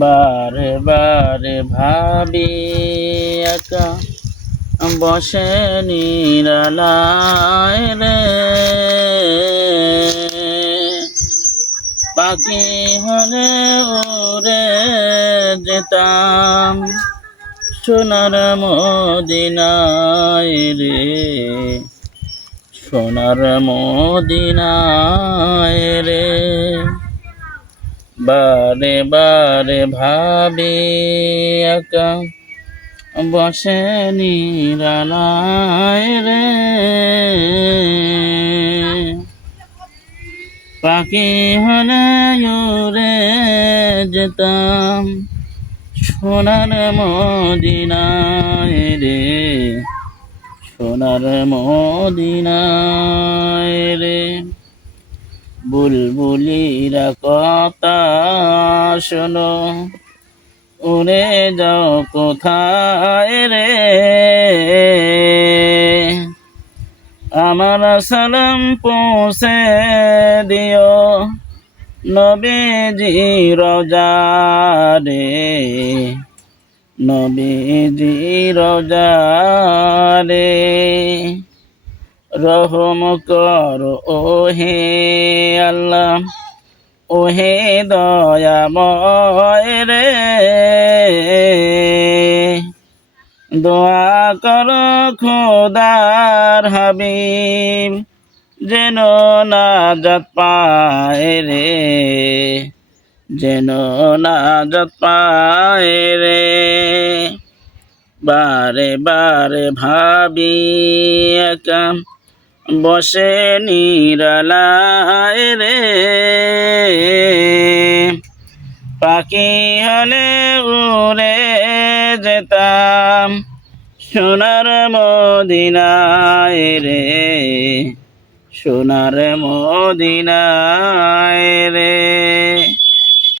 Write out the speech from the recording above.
বারে বারে ভাবি একা বসে নিরালায় রে, পাখি হলে উড়ে যেতাম সোনার মদিনায় রে, সোনার মদিনায় রে। বারে বারে ভাবি একা বসে নিরালায় রে, পাখি হলে উড়ে যেতাম সোনার মদিনায় রে, সোনার মদিনায় রে। বুলবুলিরা কথা শোনো, উড়ে যাও কোথায় রে, আমার সালাম পৌঁছে দিও নবীজি রওজা রে, নবীজি রওজা রে। রহম করো ওহে আল্লাহ, ওহে দয়াময় রে, দোয়া করো খোদার হাবিব যেন নাজাত পায় রে, যেন নাজাত পায় রে। বারে বারে ভাবি একা বসে নিরালায় রে, পাখি হলে উড়ে যেতাম সোনার মদিনায় রে, সোনার মদিনায় রে।